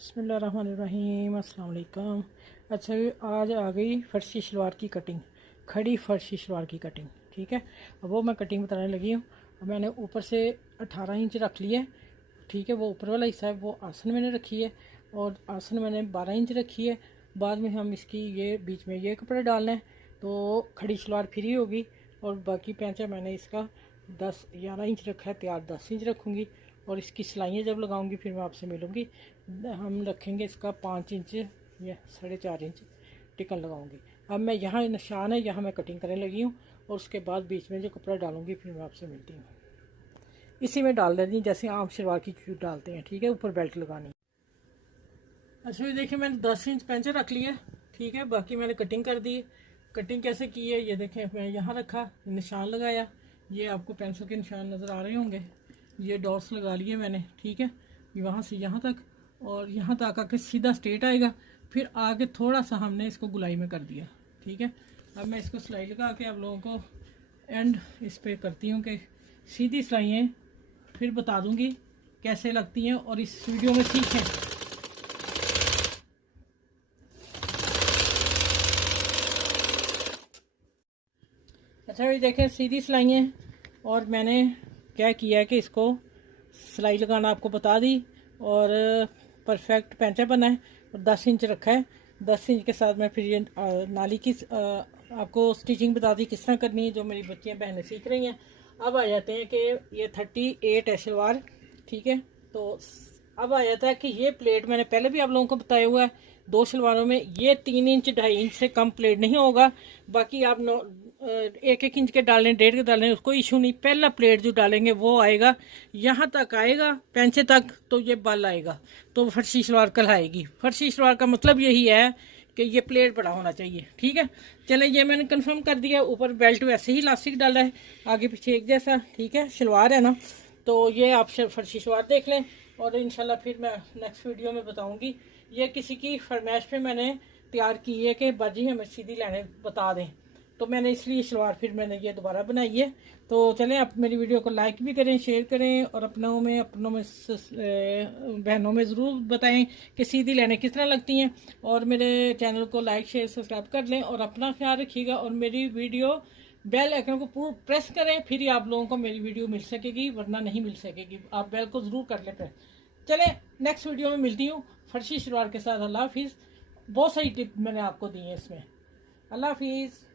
बिस्मिल्लाहिर्रहमानिर्रहीम, अस्सलाम वालेकुम। अच्छा, आज आ गई फर्शी शलवार की कटिंग, खड़ी फर्शी शलवार की कटिंग। ठीक है, अब वो मैं कटिंग बताने लगी हूँ। अब मैंने ऊपर से 18 इंच रख लिया है। ठीक है, वो ऊपर वाला हिस्सा है वो आसन मैंने रखी है और आसन मैंने 12 इंच रखी है। बाद में हम इसकी ये बीच में ये कपड़ा डालना है तो खड़ी शलवार फ्री होगी। और बाकी पैंचा मैंने इसका 10-11 इंच रखा है, तैयार 10 इंच रखूँगी। और इसकी सिलाइयाँ जब लगाऊंगी फिर मैं आपसे मिलूँगी। हम रखेंगे इसका 5 इंच या 4.5 इंच टिकन लगाऊंगी। अब मैं यहाँ निशान है, यहाँ मैं कटिंग करने लगी हूँ और उसके बाद बीच में जो कपड़ा डालूंगी फिर मैं आपसे मिलती हूँ। इसी में डाल देती हूँ जैसे आम शलवार की क्यूट डालते हैं। ठीक है, ऊपर बेल्ट लगानी। अच्छा, ये देखिए मैंने 10 इंच पैंचर रख लिया। ठीक है, बाकी मैंने कटिंग कर दी। कटिंग कैसे की है ये देखें, मैं यहाँ रखा, निशान लगाया। ये आपको पेंसिल के निशान नज़र आ रहे होंगे। ये डॉट्स लगा लिए मैंने। ठीक है, वहाँ से यहाँ तक और यहाँ तक आके सीधा स्ट्रेट आएगा। फिर आगे थोड़ा सा हमने इसको गुलाई में कर दिया। ठीक है, अब मैं इसको सिलाई लगा के आप लोगों को एंड इस पर करती हूँ कि सीधी सिलाइयाँ फिर बता दूँगी कैसे लगती हैं और इस वीडियो में सीखें। अच्छा, ये देखें सीधी सिलाई है और मैंने क्या किया कि इसको सिलाई लगाना आपको बता दी और परफेक्ट पैंचा बना है और 10 इंच रखा है। 10 इंच के साथ मैं फिर ये नाली की आपको स्टिचिंग बता दी किस तरह करनी है, जो मेरी बच्चियाँ बहनें सीख रही हैं। अब आ जाते हैं कि ये 38 है शलवार। ठीक है, तो अब आ जाता है कि ये प्लेट मैंने पहले भी आप लोगों को बताया हुआ है। 2 शलवारों में ये 3 इंच 2.5 इंच से कम प्लेट नहीं होगा। बाकी आप 1-1 इंच के डालें, 1.5 के डालें, उसको इशू नहीं। पहला प्लेट जो डालेंगे वो आएगा, यहाँ तक आएगा पैंचे तक, तो ये बल आएगा तो फर्शी शलवार कहलाएगी। फर्शी शलवार का मतलब यही है कि ये प्लेट बड़ा होना चाहिए। ठीक है, चले ये मैंने कंफर्म कर दिया। ऊपर बेल्ट वैसे ही इलास्टिक डाला है, आगे पीछे एक जैसा। ठीक है, शलवार है ना, तो ये आप फर्शी शलवार देख लें और इंशाल्लाह फिर मैं नेक्स्ट वीडियो में बताऊंगी। ये किसी की फरमाइश पे मैंने तैयार की है कि बाजी हमें सीधी लाने बता दें, तो मैंने इसलिए शलवार फिर मैंने ये दोबारा बनाई है। तो चलें, आप मेरी वीडियो को लाइक भी करें, शेयर करें और अपनों में बहनों में ज़रूर बताएं कि सीधी लाइनें किस तरह लगती हैं। और मेरे चैनल को लाइक शेयर सब्सक्राइब कर लें और अपना ख्याल रखिएगा। और मेरी वीडियो बेल आइकन को पूरा प्रेस करें, फिर ही आप लोगों को मेरी वीडियो मिल सकेगी, वरना नहीं मिल सकेगी। आप बेल को ज़रूर कर लें प्रेस। चलें, नेक्स्ट वीडियो में मिलती हूँ फर्शी शलवार के साथ। अल्लाह हाफिज़। बहुत सारी टिप मैंने आपको दी है इसमें। अल्लाह हाफिज़।